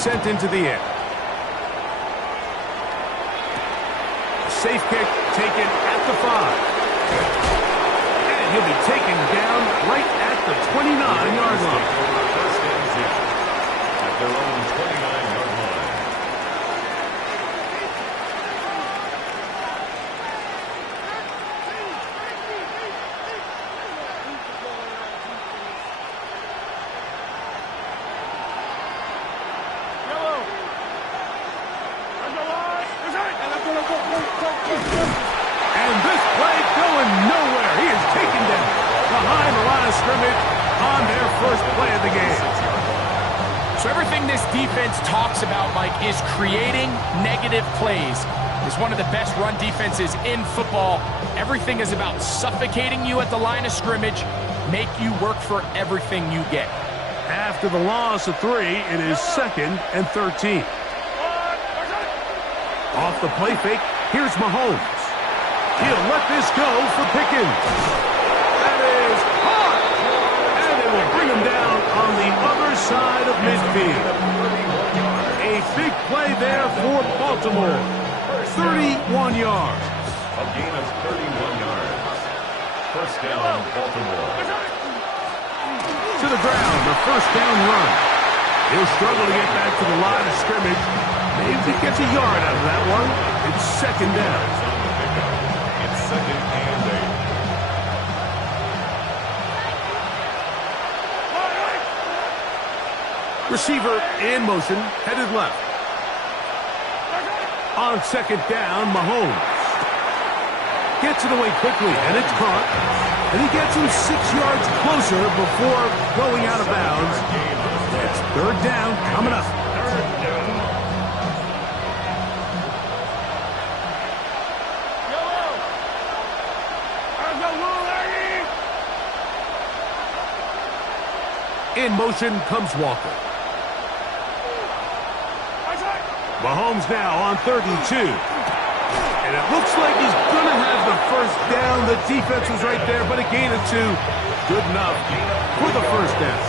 sent into the air. Safe kick taken at the 5. And he'll be taken down right at the 29-yard line. First and 10 at their own 29-yard line. And this play going nowhere. He is taken down behind the line of scrimmage on their first play of the game. So everything this defense talks about, Mike, is creating negative plays. It's one of the best run defenses in football. Everything is about suffocating you at the line of scrimmage, make you work for everything you get. After the loss of 3, it is 2nd and 13. Off the play fake, here's Mahomes. He'll let this go for Pickens. That is hard. And they will bring him down on the other side of midfield. A big play there for Baltimore. 31 yards. A gain of 31 yards. First down, Baltimore. To the ground, the first down run. He'll struggle to get back to the line of scrimmage. Maybe gets a yard out of that one. It's 2nd down. It's 2nd and 8. Receiver in motion, headed left. On 2nd down, Mahomes. Gets it away quickly, and it's caught. And he gets him 6 yards closer before going out of bounds. It's 3rd down coming up. In motion comes Walker. Mahomes now on 32. And it looks like he's going to have the first down. The defense was right there, but a gain of 2. Good enough for the first down.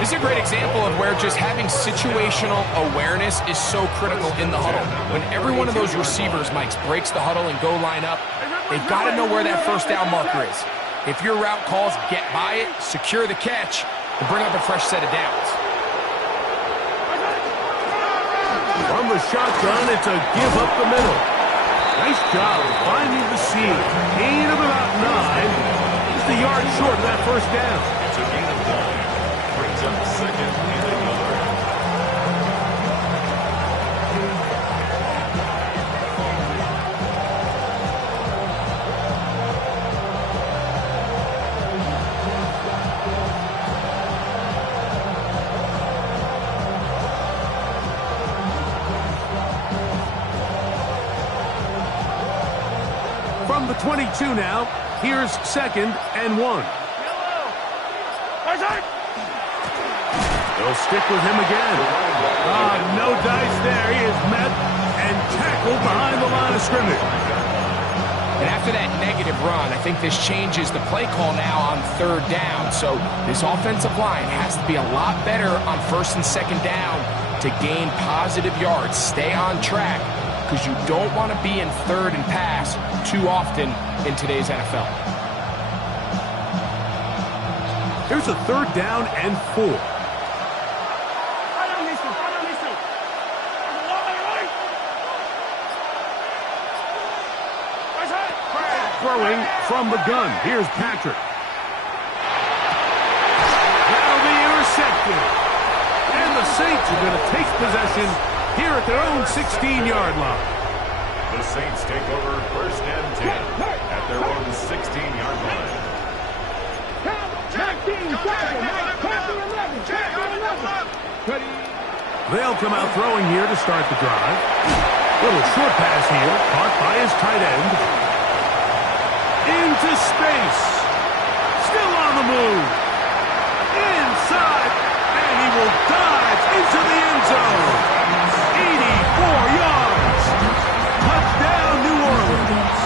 This is a great example of where just having situational awareness is so critical in the huddle. When every one of those receivers, Mike, breaks the huddle and go line up, they've got to know where that first down marker is. If your route calls, get by it, secure the catch, and bring up a fresh set of downs. From the shotgun, it's a give up the middle. Nice job finding the seam. Gain of about 9. Just a yard short of that first down. It's a gain of 9. Brings up 2nd and 1 yard. From the 22 now, here's 2nd and 1. They'll stick with him again. No dice there. He is met and tackled behind the line of scrimmage. And after that negative run, I think this changes the play call now on 3rd down. So this offensive line has to be a lot better on 1st and 2nd down to gain positive yards. Stay on track, because you don't want to be in 3rd and pass too often in today's NFL. Here's a 3rd down and 4. Throwing from the gun. Here's Patrick. That'll be intercepted. And the Saints are going to take possession here at their own 16-yard line. The Saints take over 1st and 10 at their own 16-yard line. They'll come out throwing here to start the drive. Little short pass here, caught by his tight end. Into space. Still on the move. Inside. And he will dive into the end zone. 84 yards. Touchdown, New Orleans.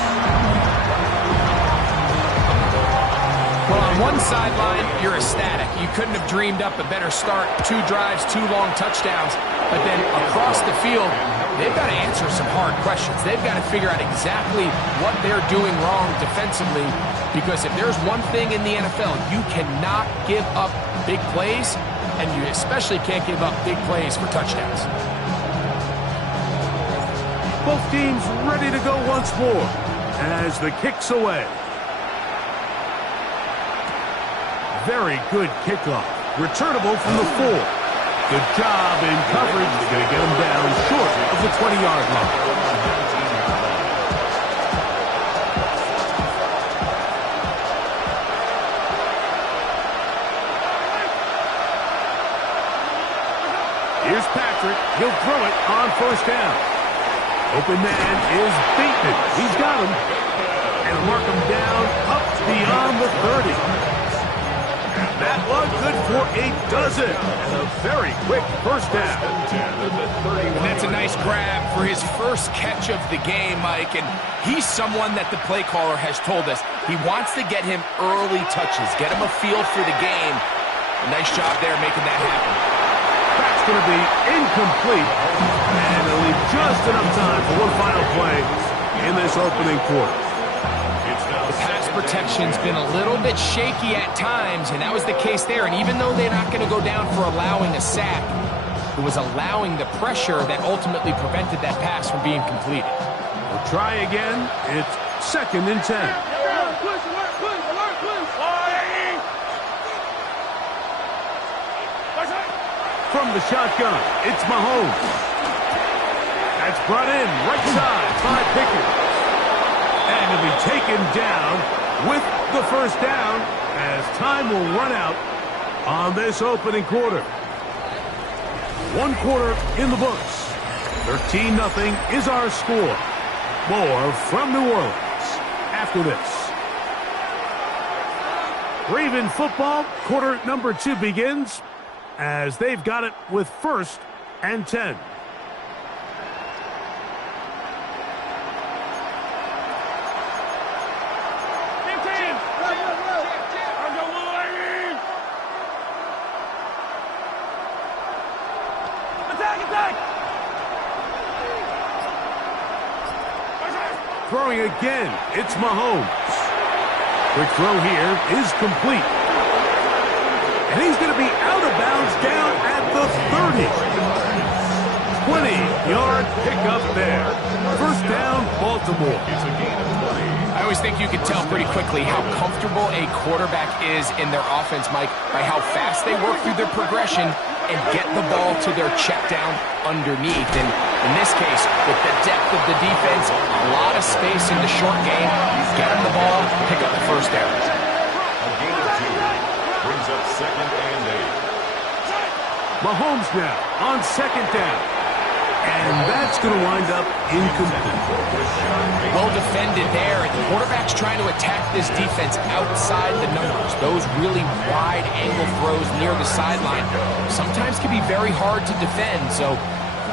Well, on one sideline, you're ecstatic. You couldn't have dreamed up a better start. 2 drives, 2 long touchdowns. But then across the field, they've got to answer some hard questions. They've got to figure out exactly what they're doing wrong defensively, because if there's one thing in the NFL, you cannot give up big plays, and you especially can't give up big plays for touchdowns. Both teams ready to go once more as the kick's away. Very good kickoff. Returnable from the 4. Good job in coverage. They're going to get him down short of the 20-yard line. Here's Patrick. He'll throw it on first down. Open man is beaten. He's got him. And mark him down up beyond the 30. That one good for a dozen. And a very quick first down. And that's a nice grab for his first catch of the game, Mike. And he's someone that the play caller has told us he wants to get him early touches, get him a feel for the game. Nice job there making that happen. That's going to be incomplete. And it'll leave just enough time for one final play in this opening quarter. The pass protection's been a little bit shaky at times, and that was the case there. And even though they're not going to go down for allowing a sack, it was allowing the pressure that ultimately prevented that pass from being completed. We'll try again. It's 2nd and 10. From the shotgun, it's Mahomes. That's brought in right side by Pickens. And he'll be taken down with the first down as time will run out on this opening quarter. 1 quarter in the books. 13-0 is our score. More from New Orleans after this. Raven football, quarter number 2 begins as they've got it with 1st and 10. Throwing again, it's Mahomes. Quick throw here is complete. And he's going to be out of bounds down at the 30. 20-yard pickup there. First down, Baltimore. I always think you can tell pretty quickly how comfortable a quarterback is in their offense, Mike, by how fast they work through their progression and get the ball to their check down underneath. And in this case, with the depth of the defense, a lot of space in the short game, get them the ball, pick up the first down. A gain of 2 brings up 2nd and 8. Mahomes now on 2nd down. And that's going to wind up incomplete. Well defended there. And the quarterback's trying to attack this defense outside the numbers. Those really wide angle throws near the sideline sometimes can be very hard to defend. So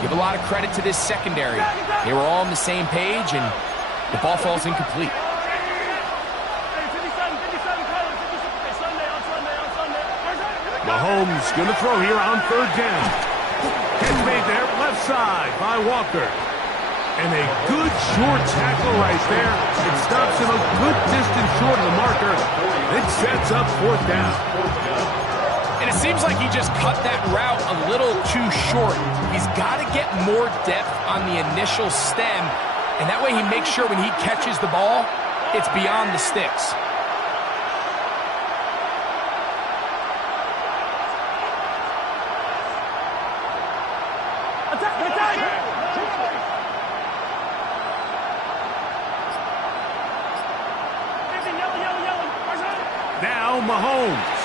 give a lot of credit to this secondary. They were all on the same page, and the ball falls incomplete. Mahomes going to throw here on 3rd down. Catch made there, left side by Walker. And a good short tackle right there. It stops him a good distance short of the marker. It sets up 4th down. And it seems like he just cut that route a little too short. He's got to get more depth on the initial stem, and that way he makes sure when he catches the ball, it's beyond the sticks. Now Mahomes.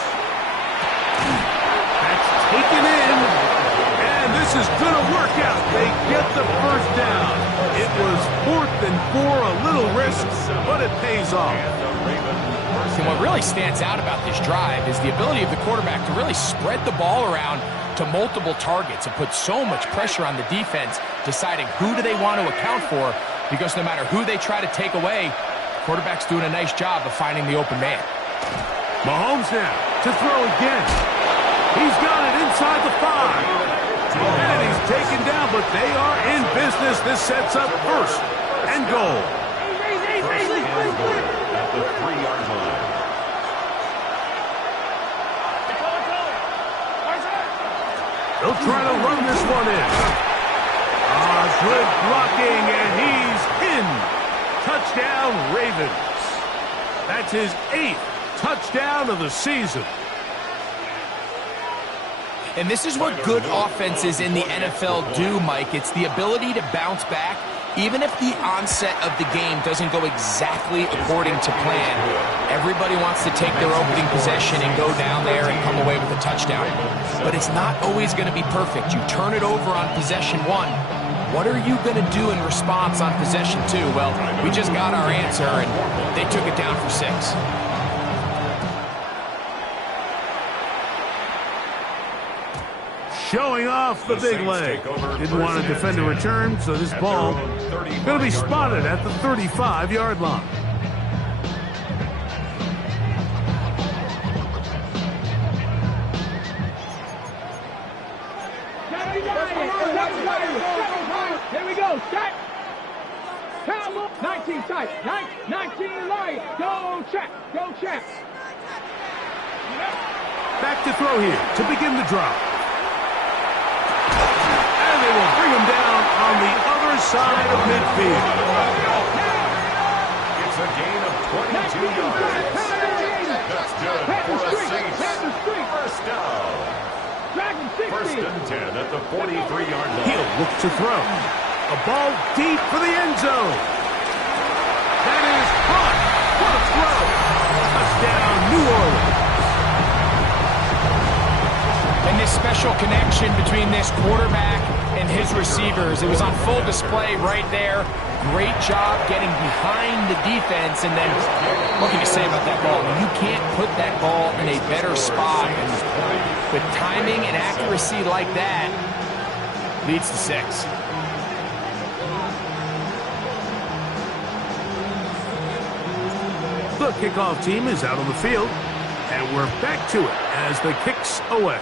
That's taken in. And this is going to work out. They get the first down. It was 4th and 4, a little risk, but it pays off. And what really stands out about this drive is the ability of the quarterback to really spread the ball around to multiple targets and put so much pressure on the defense, deciding who do they want to account for, because no matter who they try to take away, the quarterback's doing a nice job of finding the open man. Mahomes now to throw again. He's got it inside the 5. And he's taken down, but they are in business. This sets up first and goal. First and goal at the 3-yard line. They'll try to run this one in. Good blocking, and he's in. Touchdown, Ravens. That's his 8th touchdown of the season. And this is what good offenses in the NFL do, Mike. It's the ability to bounce back, even if the onset of the game doesn't go exactly according to plan. Everybody wants to take their opening possession and go down there and come away with a touchdown. But it's not always going to be perfect. You turn it over on possession 1. What are you going to do in response on possession 2? Well, we just got our answer, and they took it down for 6. Showing off the big leg. Didn't want to defend a return, so this ball going to be spotted at the 35-yard line. Here we go. Set. Cowboy. 19 tight. 19 right. Go check. Go check. Back to throw here to begin the drive. And they will bring him down on the other side of midfield. It's a gain of 22 yards. That's good for a Saints first down. First and 10 at the 43-yard line. He'll look to throw. A ball deep for the end zone. That is caught. What a throw. Touchdown, New Orleans. And this special connection between this quarterback and his receivers, it was on full display right there. Great job getting behind the defense, and then what can you say about that ball? You can't put that ball in a better spot, and with timing and accuracy like that, leads to 6. The kickoff team is out on the field, and we're back to it as the kick's away.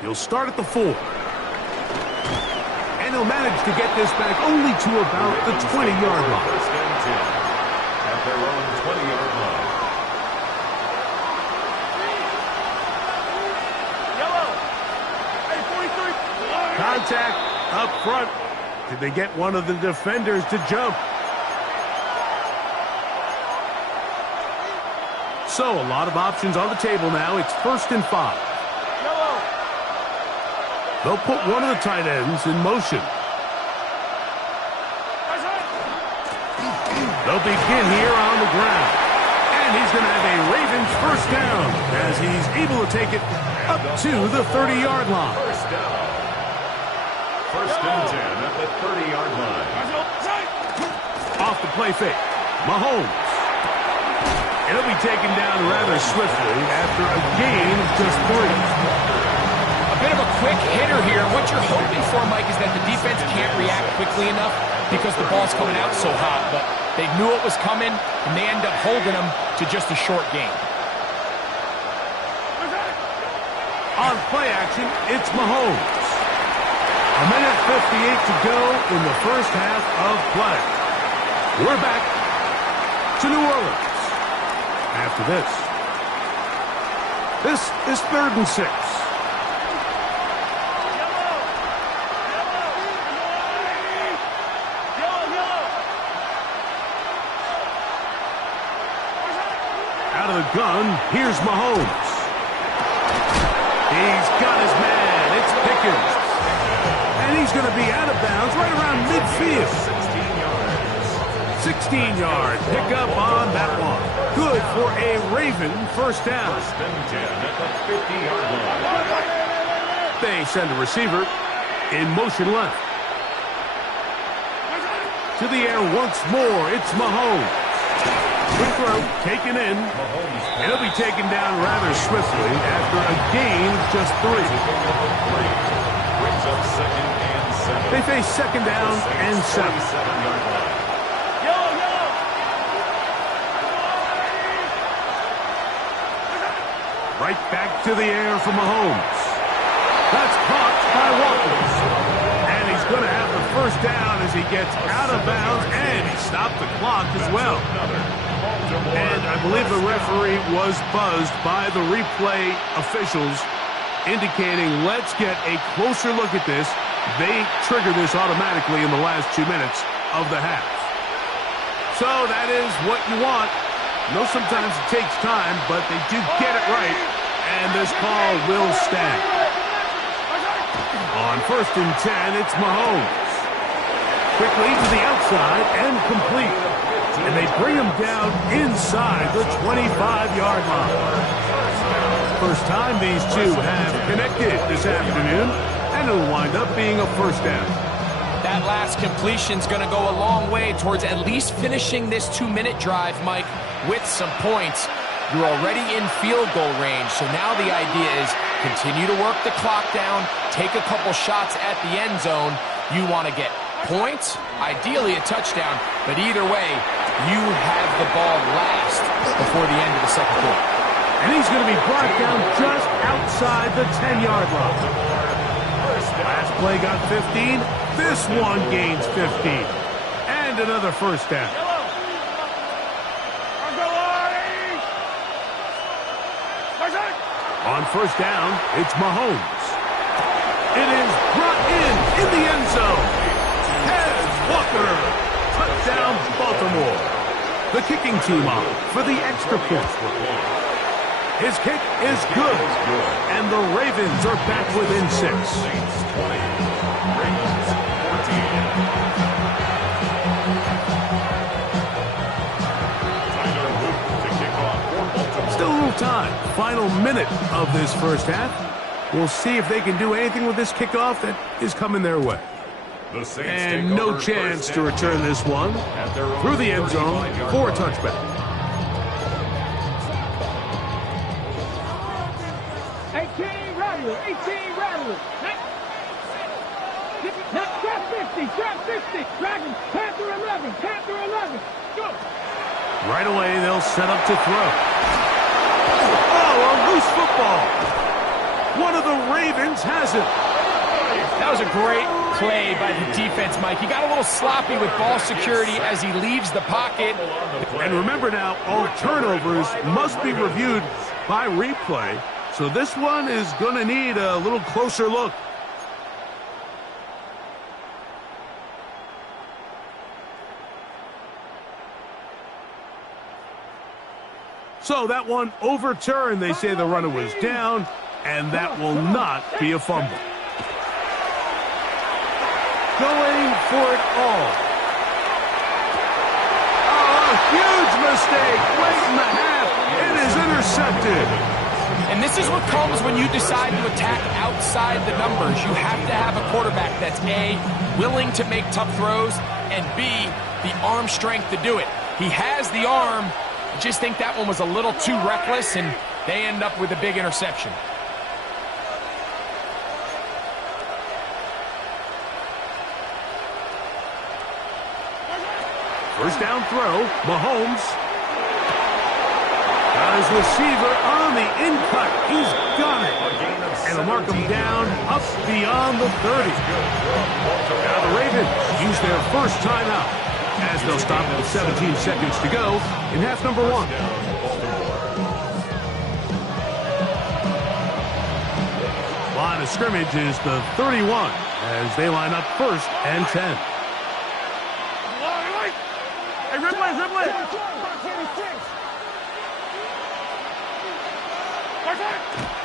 He'll start at the 4. And he'll manage to get this back only to about the 20-yard line. First and 10 at their own 20-yard line. Contact up front. Did they get one of the defenders to jump? So a lot of options on the table now. It's first and 5. They'll put one of the tight ends in motion. They'll begin here on the ground. And he's going to have a Ravens first down as he's able to take it up to the 30-yard line. First down. First and 10 at the 30-yard line. Off the play fake. Mahomes. It'll be taken down rather swiftly after a gain of just 3. A bit of a quick hitter here. What you're hoping for, Mike, is that the defense can't react quickly enough because the ball's coming out so hot. But they knew it was coming, and they end up holding them to just a short gain. On play action, it's Mahomes. A minute 58 to go in the first half of play. We're back to New Orleans after this. This is 3rd and 6. Out of the gun, here's Mahomes. He's got his man. It's Pickens. And he's going to be out of bounds right around midfield. 16-yard pickup on that one. Good for a Raven first down. First and 10 at the 50-yard line. They send a receiver in motion left. To the air once more. It's Mahomes. Good throw, taken in. And he'll be taken down rather swiftly after a gain of just 3. Brings up 2nd and 7. They face 2nd down and 7. 7-yard line. Right back to the air for Mahomes. That's caught by Watkins. And he's going to have the first down as he gets out of bounds, and he stopped the clock as well. And I believe the referee was buzzed by the replay officials, indicating let's get a closer look at this. They trigger this automatically in the last 2 minutes of the half. So that is what you want. I know sometimes it takes time, but they do get it right, and this call will stand. On 1st and 10, it's Mahomes. Quickly to the outside and complete. And they bring him down inside the 25-yard line. First time these two have connected this afternoon, and it'll wind up being a first down. That last completion's going to go a long way towards at least finishing this 2-minute drive, Mike, with some points. You're already in field goal range, so now the idea is continue to work the clock down, take a couple shots at the end zone. You want to get points, ideally a touchdown, but either way, you have the ball last before the end of the second quarter. And he's going to be brought down just outside the 10-yard line. Last play got 15. This one gains 15. And another first down. On first down, it's Mahomes. It is brought in the end zone. Heads Walker. Touchdown, Baltimore. The kicking team on for the extra point. His kick is good. And the Ravens are back within 6. Still a little time. Final minute of this first half. We'll see if they can do anything with this kickoff that is coming their way. And no chance to return this one through the end zone for a touchback. 18 Rattler. Trap 50. Dragons, Panther 11. Go. Right away, they'll set up to throw. Oh, a loose football. One of the Ravens has it. That was a great play by the defense, Mike. He got a little sloppy with ball security as he leaves the pocket. And remember now, all turnovers must be reviewed by replay. So this one is going to need a little closer look. So that one overturned. They say the runner was down, and that will not be a fumble. Going for it all. Oh, a huge mistake. Late in the half. It is intercepted. And this is what comes when you decide to attack outside the numbers. You have to have a quarterback that's A, willing to make tough throws, and B, the arm strength to do it. He has the arm. I just think that one was a little too reckless, and they end up with a big interception. First down throw, Mahomes. Got his receiver on the in-cut. He's got it. And they'll mark him down up beyond the 30. Now the Ravens use their first timeout as they'll stop with 17 seconds to go in half number 1. Line of scrimmage is the 31 as they line up 1st and 10. Hey, Ripley.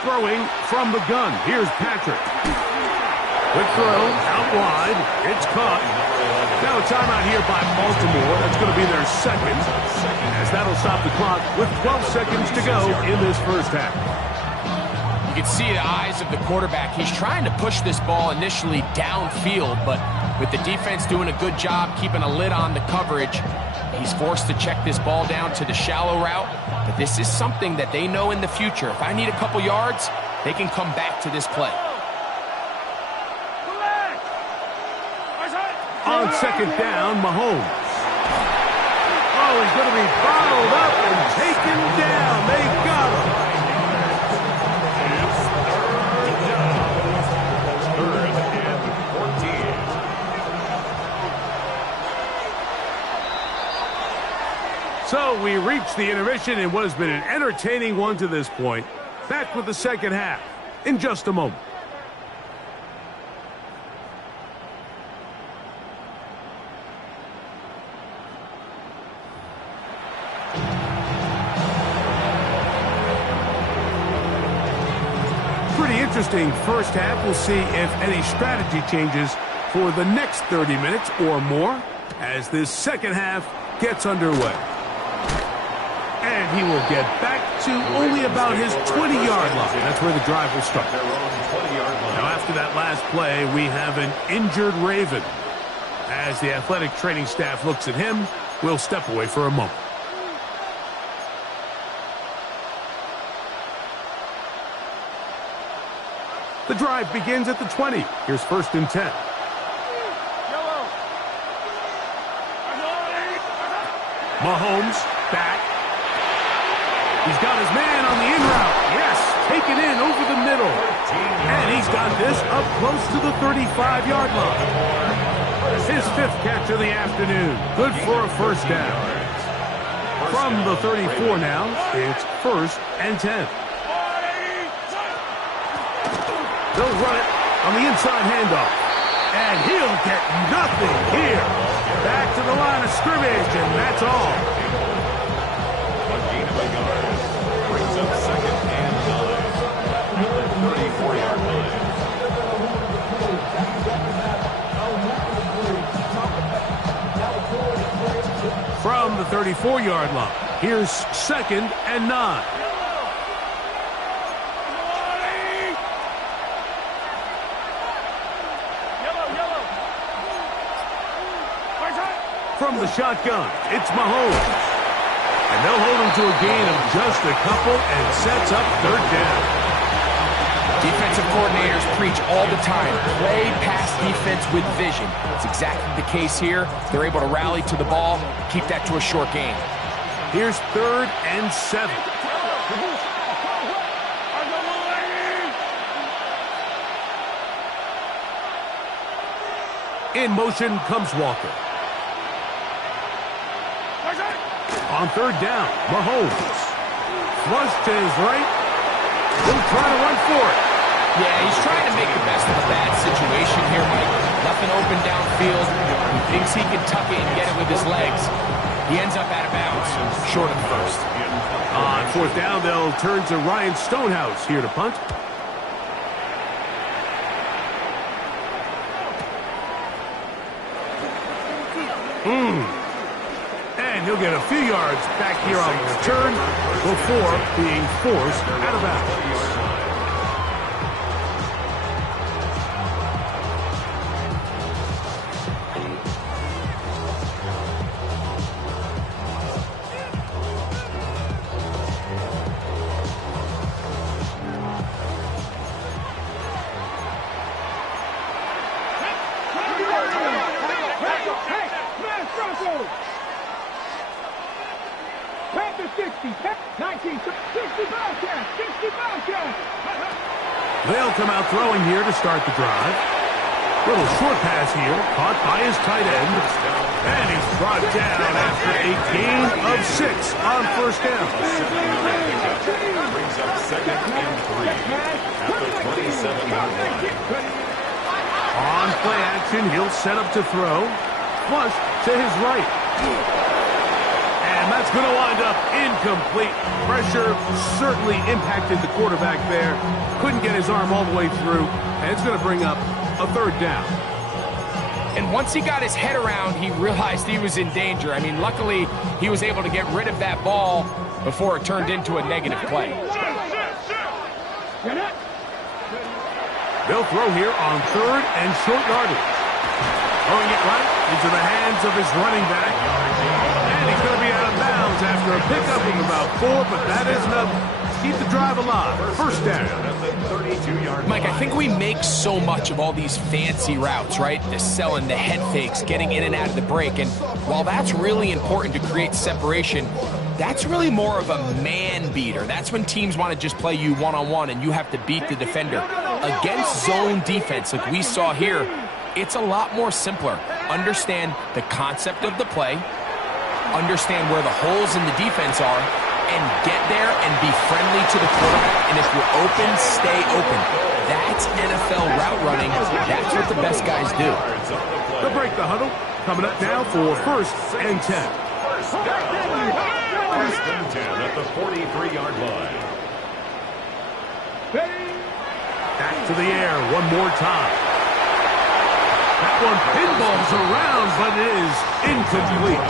Throwing from the gun. Here's Patrick. Quick throw, out wide. It's caught. Now a timeout here by Baltimore. That's going to be their second, as that'll stop the clock with 12 seconds to go in this first half. You can see the eyes of the quarterback. He's trying to push this ball initially downfield, but with the defense doing a good job keeping a lid on the coverage, he's forced to check this ball down to the shallow route. But this is something that they know in the future. If I need a couple yards, they can come back to this play. On second down, Mahomes. Oh, he's going to be bottled up and taken down. They got him. So we reach the intermission in what has been an entertaining one to this point. Back with the second half in just a moment. Pretty interesting first half. We'll see if any strategy changes for the next 30 minutes or more as this second half gets underway. And he will get back to only about his 20-yard line. That's where the drive will start. Now, after that last play, we have an injured Raven. As the athletic training staff looks at him, we'll step away for a moment. The drive begins at the 20. Here's 1st and 10. Mahomes back. He's got his man on the in route. Yes, taken in over the middle. And he's got this up close to the 35-yard line. His 5th catch of the afternoon. Good for a first down. From the 34 now, it's 1st and 10. They'll run it on the inside handoff. And he'll get nothing here. Back to the line of scrimmage, and that's all. A gain of a yard. Brings up 2nd and 9. At the 34-yard line. From the 34-yard line, here's 2nd and 9. From the shotgun, it's Mahomes. And they'll hold him to a gain of just a couple and sets up 3rd down. Defensive coordinators preach all the time, play pass defense with vision. It's exactly the case here. They're able to rally to the ball, keep that to a short gain. Here's 3rd and 7. In motion comes Walker. On 3rd down, Mahomes. Flush to his right. He'll try to run for it. Yeah, he's trying to make the best of a bad situation here, Mike. Nothing open downfield. He thinks he can tuck it and get it with his legs. He ends up out of bounds, short of the 1st. On 4th down, they'll turn to Ryan Stonehouse here to punt. And he'll get a few yards back here on the return before being forced out of bounds. They'll come out throwing here to start the drive. Little short pass here, caught by his tight end. And he's brought down after a gain of 6 on 1st down. Brings up 2nd and 3 at the 27-yard line. On play action, he'll set up to throw. Flush to his right. And that's going to wind up incomplete. Pressure certainly impacted the quarterback there. Couldn't get his arm all the way through. And it's going to bring up a 3rd down. And once he got his head around, he realized he was in danger. I mean, luckily, he was able to get rid of that ball before it turned into a negative play. They'll throw here on 3rd and short yardage. Throwing it right into the hands of his running back. And he's going to be out of bounds after a pickup of about 4, but that is enough to keep the drive alive. 1st down. Mike, I think we make so much of all these fancy routes, right? The selling, the head fakes, getting in and out of the break. And while that's really important to create separation, that's really more of a man beater. That's when teams want to just play you one-on-one and you have to beat the defender. Against zone defense like we saw here, it's a lot more simpler. Understand the concept of the play, understand where the holes in the defense are, and get there and be friendly to the quarterback. And if you're open, stay open. That's NFL route running. That's what the best guys do. They'll break the huddle. Coming up now for 1st and 10. First and 10 at the 43-yard line. Back to the air one more time. That one pinballs around, but it is incomplete.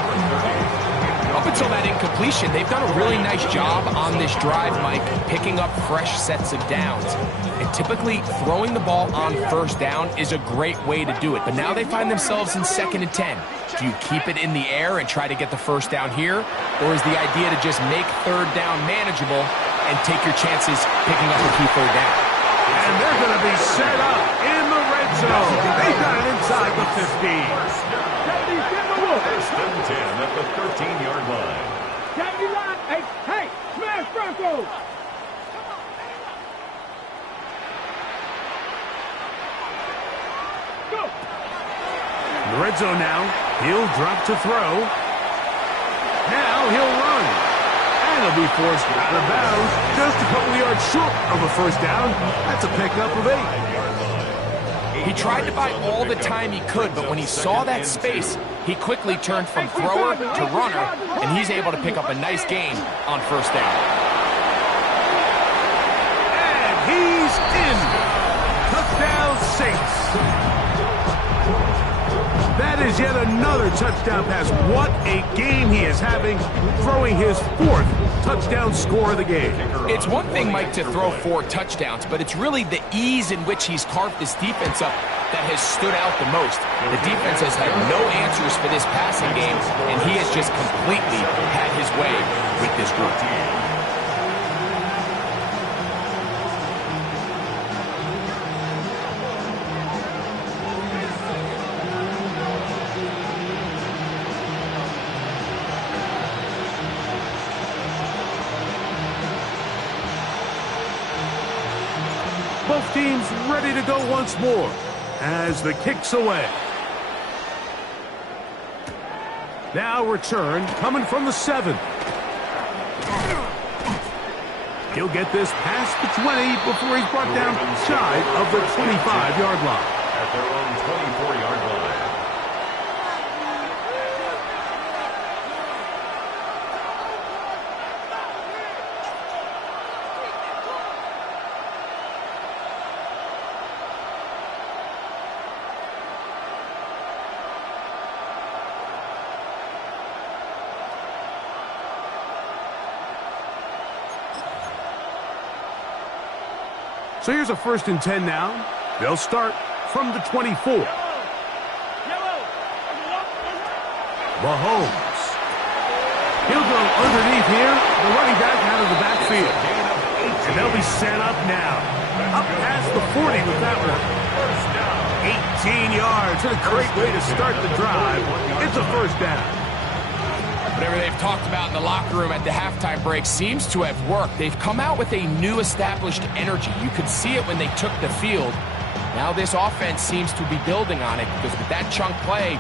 Up until that incompletion, they've done a really nice job on this drive, Mike, picking up fresh sets of downs. And typically, throwing the ball on 1st down is a great way to do it. But now they find themselves in 2nd and 10. Do you keep it in the air and try to get the 1st down here? Or is the idea to just make 3rd down manageable and take your chances picking up a key 3rd down? And they're going to be set up in the red zone. They've got it inside the 15. First and 10 at the 13-yard line. Hey, smash Broncos! Go! In the red zone now. He'll drop to throw. Now he'll run. And he'll be forced out of bounds just a couple yards short of a 1st down. That's a pickup of 8. He tried to buy all the time he could, but when he saw that space, he quickly turned from thrower to runner, and he's able to pick up a nice gain on 1st down. And he's in. Touchdown Saints. That is yet another touchdown pass. What a game he is having, throwing his 4th touchdown score of the game. It's one thing, Mike, to throw 4 touchdowns, but it's really the ease in which he's carved this defense up that has stood out the most. The defense has had no answers for this passing game, and he has just completely had his way with this group. Both teams ready to go once more as the kick's away. Now return coming from the 7. He'll get this past the 20 before he's brought down shy of the 25-yard line. At their own 24-yard line. So here's a 1st and 10 now. They'll start from the 24. Mahomes. He'll go underneath here. The running back out of the backfield. And they'll be set up now. Up past the 40 with that one. 18 yards. And a great way to start the drive. It's a 1st down. Whatever they've talked about in the locker room at the halftime break seems to have worked. They've come out with a new established energy. You could see it when they took the field. Now this offense seems to be building on it because with that chunk play,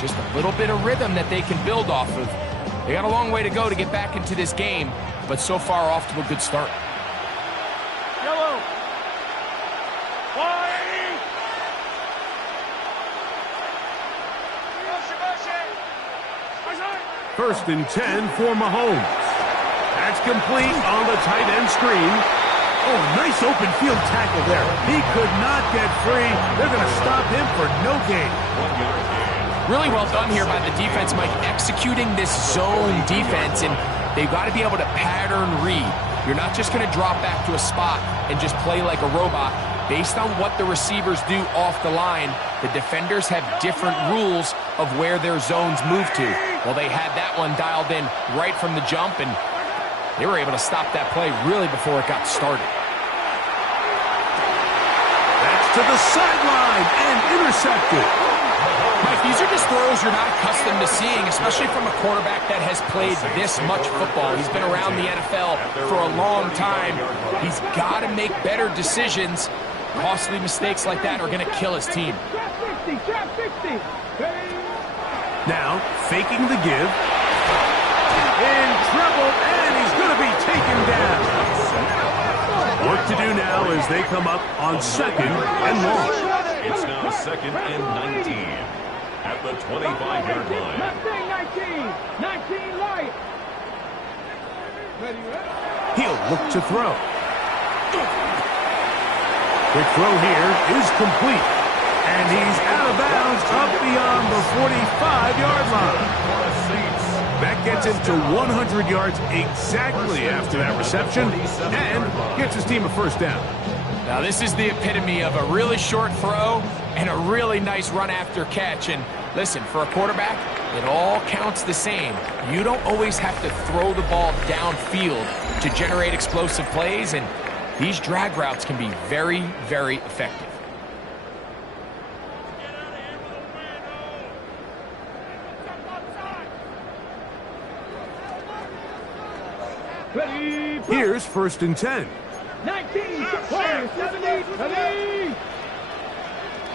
just a little bit of rhythm that they can build off of. They got a long way to go to get back into this game, but so far off to a good start. Yellow. 1st and 10 for Mahomes. That's complete on the tight end screen. Oh, nice open field tackle there. He could not get free. They're going to stop him for no gain. Really well done here by the defense, Mike, executing this zone defense, and they've got to be able to pattern read. You're not just going to drop back to a spot and just play like a robot. Based on what the receivers do off the line, the defenders have different rules of where their zones move to. Well, they had that one dialed in right from the jump, and they were able to stop that play really before it got started. That's to the sideline and intercepted. Mike, these are just throws you're not accustomed to seeing, especially from a quarterback that has played this much football. He's been around the NFL for a long time. He's got to make better decisions. Costly mistakes like that are going to kill his team. Now, faking the give. In trouble, and he's going to be taken down. Work to do now as they come up on second and long. It's now second and 19 at the 25-yard line. 19 Lions. He'll look to throw. Quick throw here is complete. And he's out of bounds up beyond the 45-yard line. That gets him to 100 yards exactly after that reception and gets his team a first down. Now this is the epitome of a really short throw and a really nice run after catch. And listen, for a quarterback, it all counts the same. You don't always have to throw the ball downfield to generate explosive plays, and these drag routes can be very, very effective. Here's first and 10. 19, 20, 70,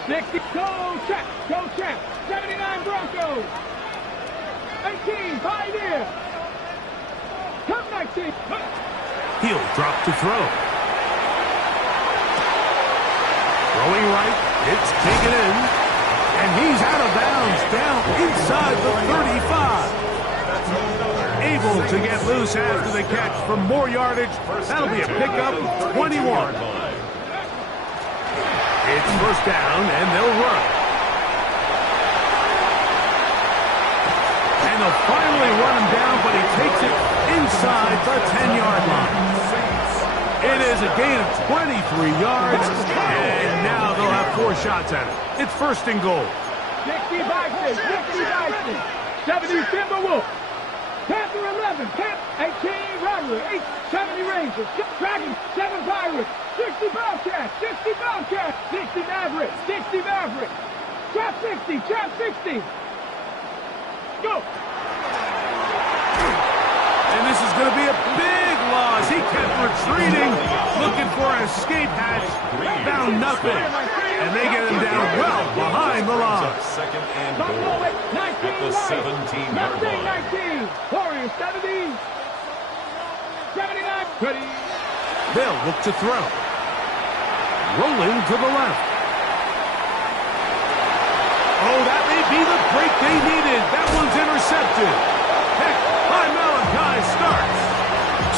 60, go check, 79 Broncos, 18, Pioneer, come 19. He'll drop to throw. Throwing right, it's taken in, and he's out of bounds down inside the 35. Able to get loose after the catch for more yardage. That'll be a pickup, 21. It's first down, and they'll run. And they'll finally run him down, but he takes it inside the 10-yard line. It is a gain of 23 yards, and now they'll have 4 shots at it. It's first and goal. 60 Bison, 70 Timberwolves. Panther 11, 18 Robbery, 70 Rangers, Dragon, 7 Pirates, 60 Bobcats, 60 Mavericks, Trap 60, go! And this is going to be a big loss. He kept retreating, looking for an escape hatch, found nothing, and they get him down well behind the line. Second and goal at the 17-yard line. Warriors 70, 79, ready. They'll look to throw. Rolling to the left. Oh, that may be the break they needed. That one's intercepted. Heck, by Malachi starts.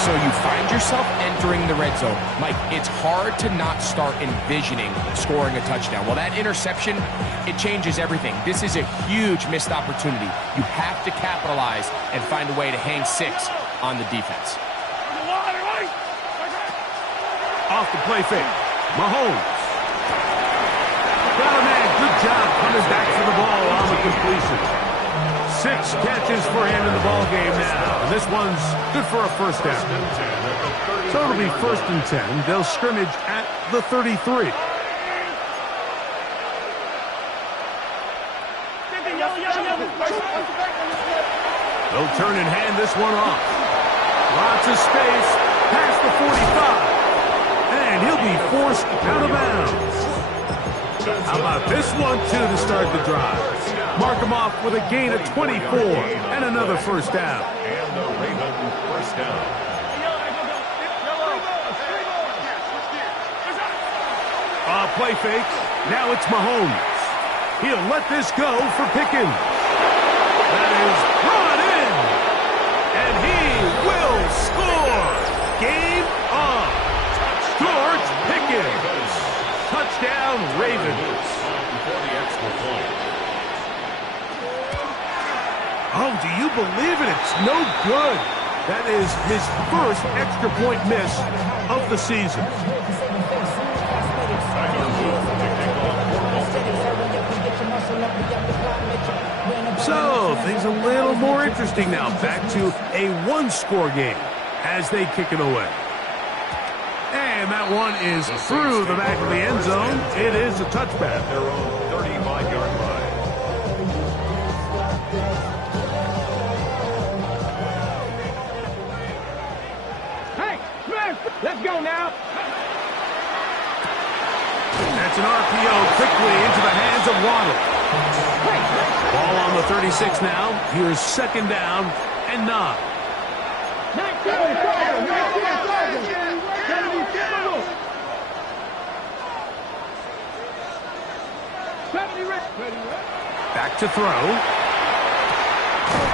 So you find yourself entering the red zone. Mike, it's hard to not start envisioning scoring a touchdown. Well, that interception, it changes everything. This is a huge missed opportunity. You have to capitalize and find a way to hang 6 on the defense. Off the play fake. Mahomes. Got a man. Good job coming back for the ball on the completion. 6 catches for him in the ball game now. And this one's good for a first down. So it'll be first and 10. They'll scrimmage at the 33. They'll turn and hand this one off. Lots of space past the 45. And he'll be forced out of bounds. How about this one, too, to start the drive? Mark him off with a gain of 24 and another first down. And the Raven first down. Play fake. Now it's Mahomes. He'll let this go for Pickens. That is brought in. And he will score. Game on. George Pickens. Touchdown, Ravens. For the extra point. Oh, do you believe it? It's no good. That is his first extra point miss of the season. So, things a little more interesting now. Back to a one-score game as they kick it away. And that one is through the back of the end zone. It is a touchback. Their own 35-yard line. Hey, Smith, let's go now. That's an RPO quickly into the hands of Waddle. Ball on the 36 now. Here's second down and 9. 70. Back to throw.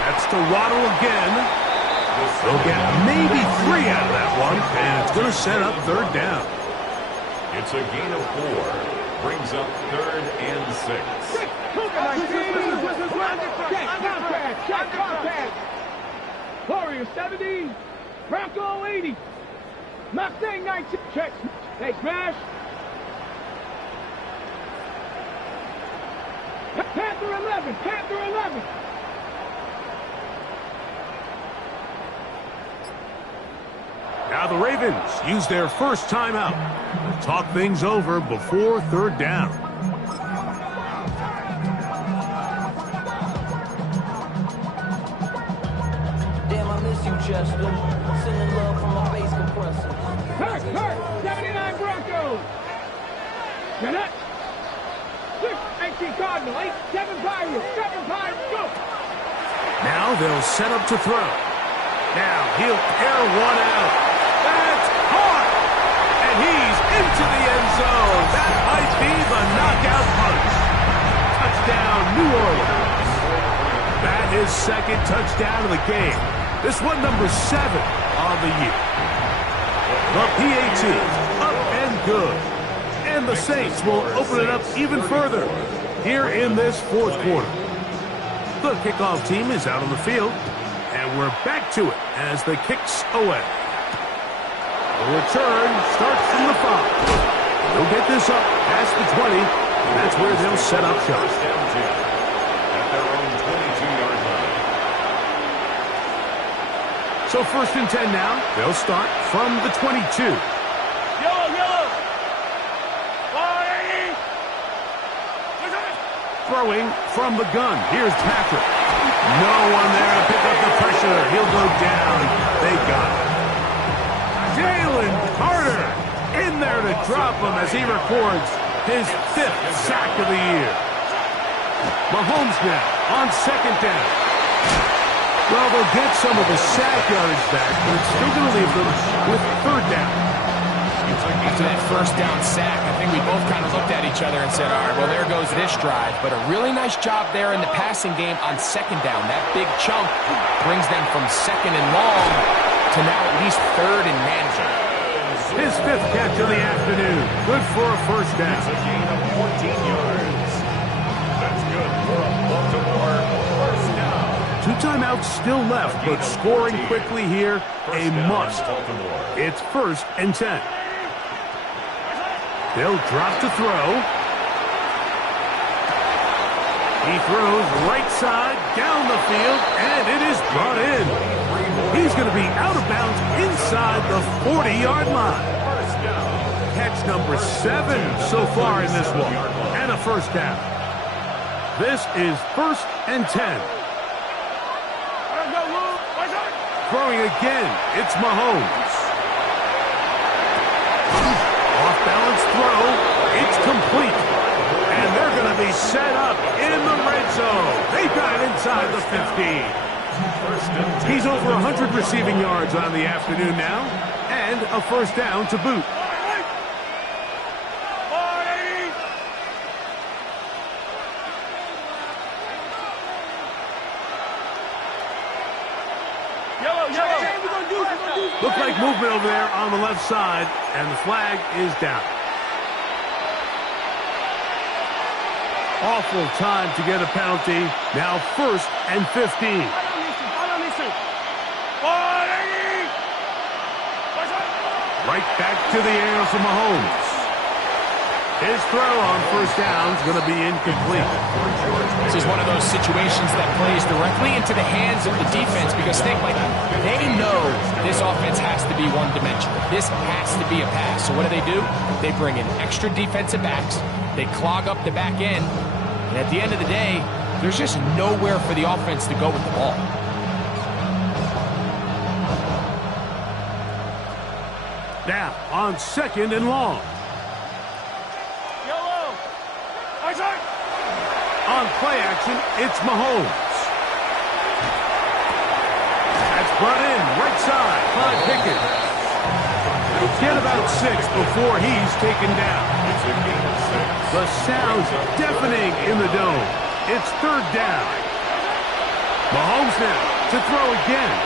That's to Waddle again. They'll get maybe 3 out of that one, and it's going to set up 3rd down. It's a gain of 4. Brings up 3rd and 6. Check contact. Warrior 70. Bronco 80. Mustang 19. Check. They smash. Panther 11. Panther 11. Now the Ravens use their first timeout to talk things over before 3rd down. Damn, I miss you, Chester. Sending love from my bass compressor. Hurt. 79 Broncos. Jeanette. 6, 18 Cardinal. 8, 7 Pirates. 7 Pirates. Go. Now they'll set up to throw. Now he'll air one out. That's caught! And he's into the end zone. That might be the knockout punch. Touchdown, New Orleans. That is 2nd touchdown of the game. This one number 7 on the year. The PAT, up and good. And the Saints will open it up even further here in this 4th quarter. The kickoff team is out on the field. And we're back to it as the kicks away. The return starts from the 5. They'll get this up past the 20, and that's where they'll set up shop. First down 10 at their own 22-yard line. So 1st and 10 now. They'll start from the 22. Yellow. Throwing from the gun. Here's Patrick. No one there to pick up the pressure. He'll go down. They got it. Jalen Carter in there to drop him as he records his 5th sack of the year. Mahomes now on 2nd down. Well, they'll get some of the sack yardage back, but it's still going to leave them with 3rd down. After that 1st down sack, I think we both kind of looked at each other and said, all right, well, there goes this drive. But a really nice job there in the passing game on 2nd down. That big chunk brings them from 2nd and long to now at least 3rd and manageable. His 5th catch of the afternoon. Good for a 1st down. It's a gain of 14 yards. That's good for a Baltimore 1st down. 2 timeouts still left, but scoring quickly here, a must. It's 1st and 10. They'll drop to throw. He throws right side, down the field, and it is brought in. He's going to be out of bounds inside the 40-yard line. Catch number 7 so far in this one, and a 1st down. This is 1st and 10. Throwing again, it's Mahomes. Off-balance throw, it's complete. And they're going to be set up in the red zone. They've got it inside the 15. He's over 100 receiving yards on the afternoon now, and a 1st down to boot. Looks like movement over there on the left side, and the flag is down. Awful time to get a penalty. Now 1st and 15. Right back to the air for Mahomes. His throw on 1st down is going to be incomplete. This is one of those situations that plays directly into the hands of the defense because think like they know this offense has to be one-dimensional. This has to be a pass. So what do? They bring in extra defensive backs. They clog up the back end. And at the end of the day, there's just nowhere for the offense to go with the ball. Now on 2nd and long. On play action, it's Mahomes. Brought in, right side, by Pickens. Get about 6 before he's taken down. It's a gain of 6. The sounds deafening in the dome. It's third down. Mahomes now to throw again.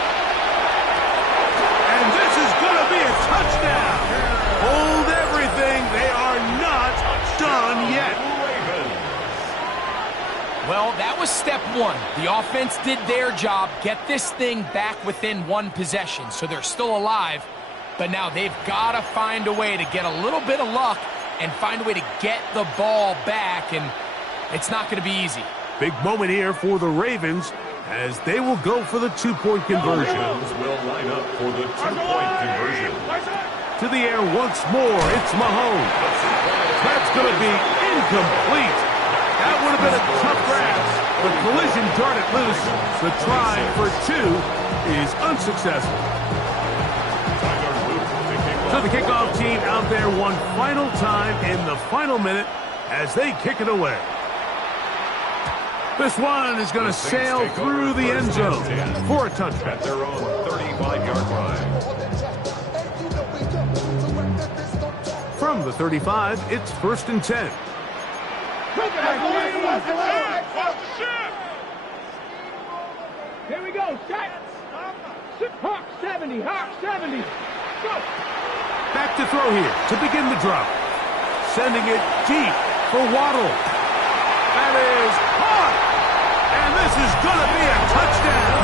And this is going to be a touchdown. Hold everything. They are not done yet. Well, that was step one. The offense did their job, get this thing back within one possession, so they're still alive. But now they've got to find a way to get a little bit of luck and find a way to get the ball back, and it's not going to be easy. Big moment here for the Ravens as they will go for the two-point conversion. Ravens will line up for the two-point conversion. To the air once more, it's Mahomes. That's going to be incomplete. That would have been a tough grab. The collision darted loose. The try for 2 is unsuccessful. So the kickoff team out there one final time in the final minute as they kick it away. This one is going to sail through the end zone for a touchdown. At their own 35-yard line. From the 35, it's 1st and 10. Here we go, set. Hawk 70, Hawk 70. Go. Back to throw here to begin the drop. Sending it deep for Waddle. That is caught. And this is going to be a touchdown.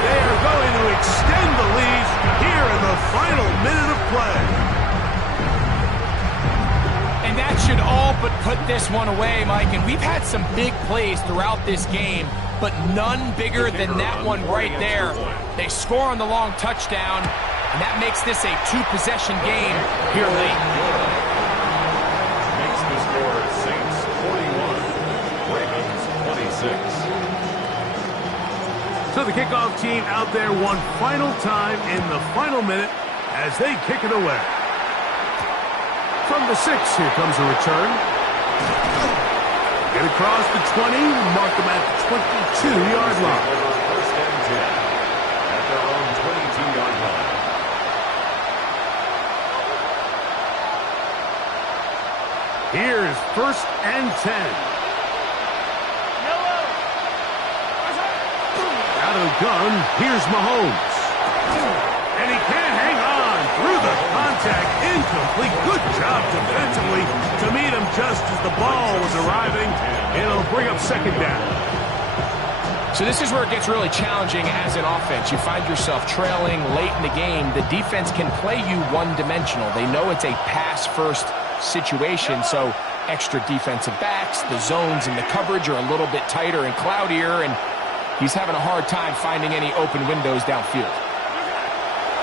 They are going to extend the lead here in the final minute of play. And that should all but put this one away, Mike. And we've had some big plays throughout this game, but none bigger than that one right there. They score on the long touchdown, and that makes this a 2-possession game here late. Makes the score Saints 41, Ravens 26. So the kickoff team out there one final time in the final minute as they kick it away. From the 6, here comes a return. Get across the 20, mark them at the 22-yard line. 1st and 10 at their own 22-yard line. Here's 1st and 10. Out of the gun, here's Mahomes. And he can't hang on through the contact. Incomplete. Good job defensively to meet him just as the ball was arriving. It'll bring up 2nd down. So this is where it gets really challenging as an offense. You find yourself trailing late in the game. The defense can play you one-dimensional. They know it's a pass-first situation, so extra defensive backs, the zones and the coverage are a little bit tighter and cloudier, and he's having a hard time finding any open windows downfield.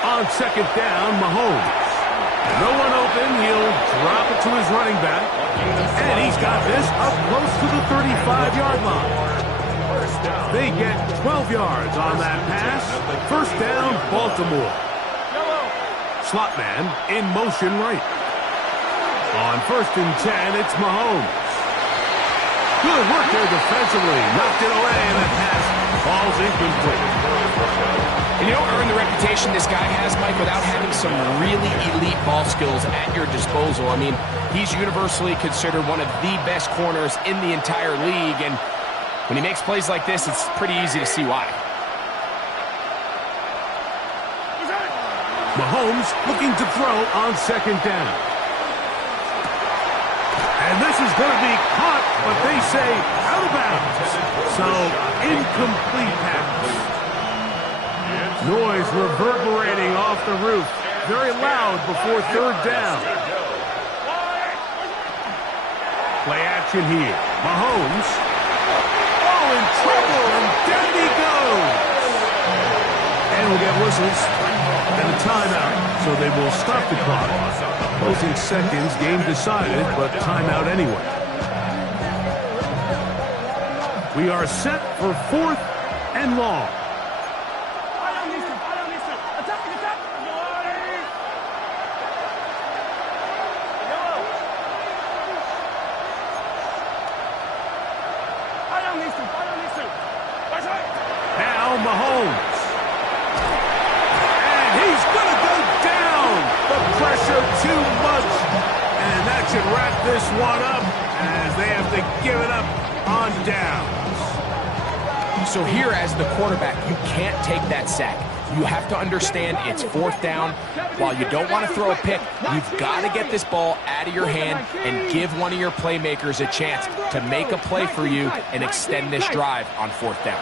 On 2nd down, Mahomes. No one open. He'll drop it to his running back. And he's got this up close to the 35-yard line. They get 12 yards on that pass. 1st down, Baltimore. Slot man in motion right. On 1st and 10, it's Mahomes. Good work there defensively. Knocked it away, and that pass falls incomplete. And you don't earn the reputation this guy has, Mike, without having some really elite ball skills at your disposal. I mean, he's universally considered one of the best corners in the entire league, and when he makes plays like this, it's pretty easy to see why. Mahomes looking to throw on 2nd down. And this is going to be caught, but they say out of bounds. So, incomplete pass. Noise reverberating off the roof. Very loud before 3rd down. Play action here. Mahomes. Oh, in trouble, and down he goes. And we'll get whistles and a timeout, so they will stop the clock. Closing seconds, game decided, but timeout anyway. We are set for 4th and long. Now Mahomes. should wrap this one up as they have to give it up on downs. So here as the quarterback, you can't take that sack. You have to understand it's fourth down. While you don't want to throw a pick, you've got to get this ball out of your hand and give one of your playmakers a chance to make a play for you and extend this drive on fourth down.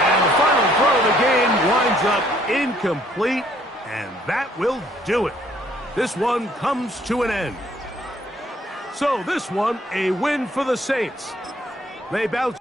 And the final throw of the game winds up incomplete, and that will do it. This one comes to an end. So this one, a win for the Saints. They bounce.